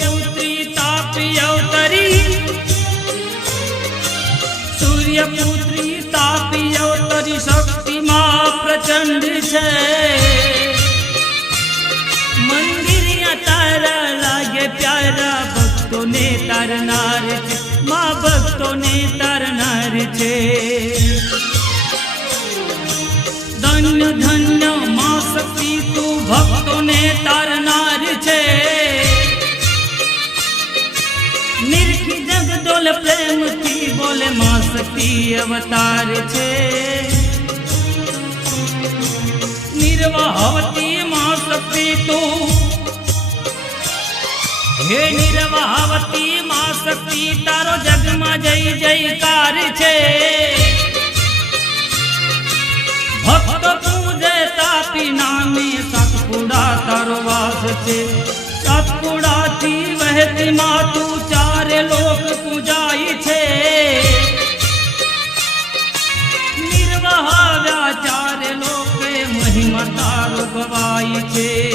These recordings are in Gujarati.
સૂર્યપુત્રી તાપી અવતરી. સૂર્યપુત્રી તાપી અવતરી શક્તિમાં પ્રચંડ છે. મંદિર તારા લાગે પ્યારા ભક્તોને તારનાર છે. મા ભક્તોને તારનાર છે. ધન્ય ધન્ય મા શક્તિ તું ભક્તોને તારનાર છે. ડોલે પ્રેમથી બોલે માં શક્તિ અવતાર છે નિર્વાહવતી માં શક્તિ તું હે નિર્વાહવતી માં શક્તિ તારો જગમાં જય જયકાર છે ભક્ત પૂજે તાપી નામે સતપુડા તારો વાસ છે સતપુડા ભવાય છે.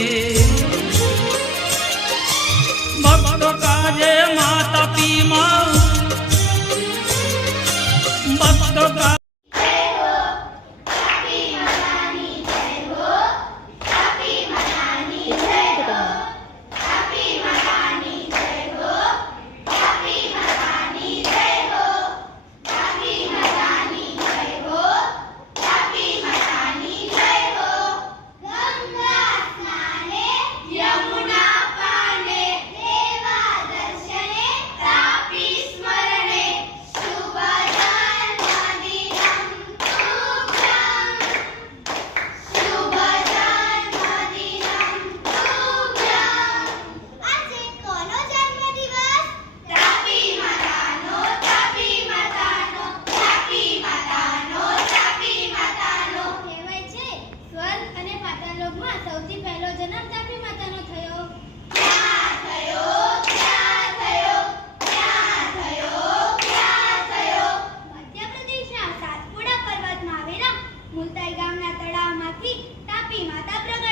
ભક્તિ તાપી માતા પ્રગટ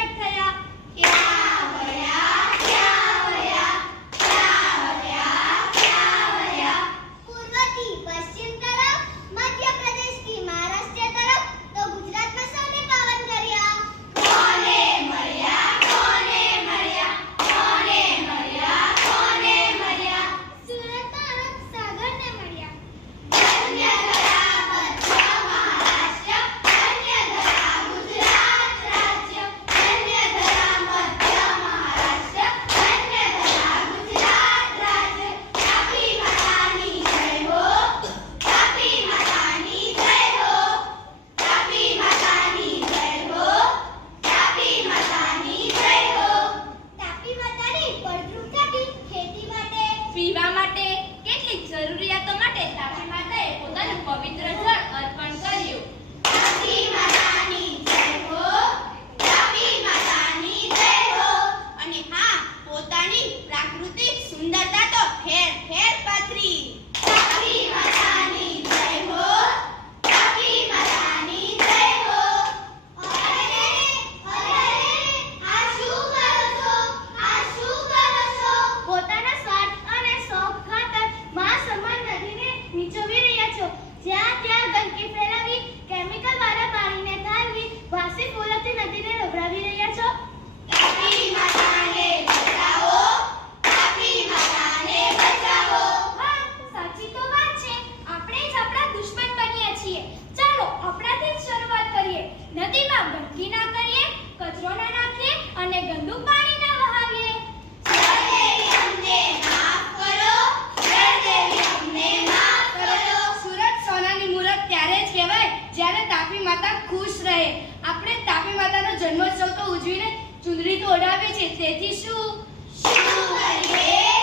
છે તેથી શું શું કરીએ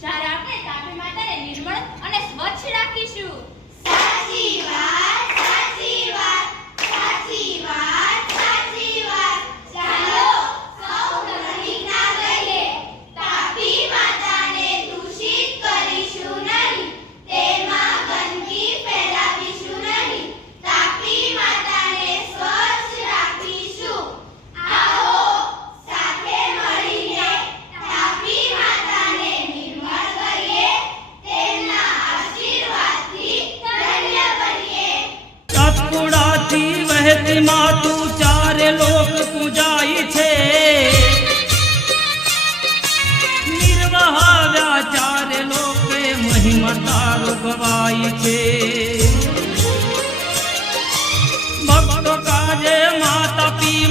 જ્યારે આપણે તાપી માતાને નિર્મળ અને સ્વચ્છ રાખીશું સાચી વાત. મતા રૂપવાય છે. ભક્તો કાજે માતા પી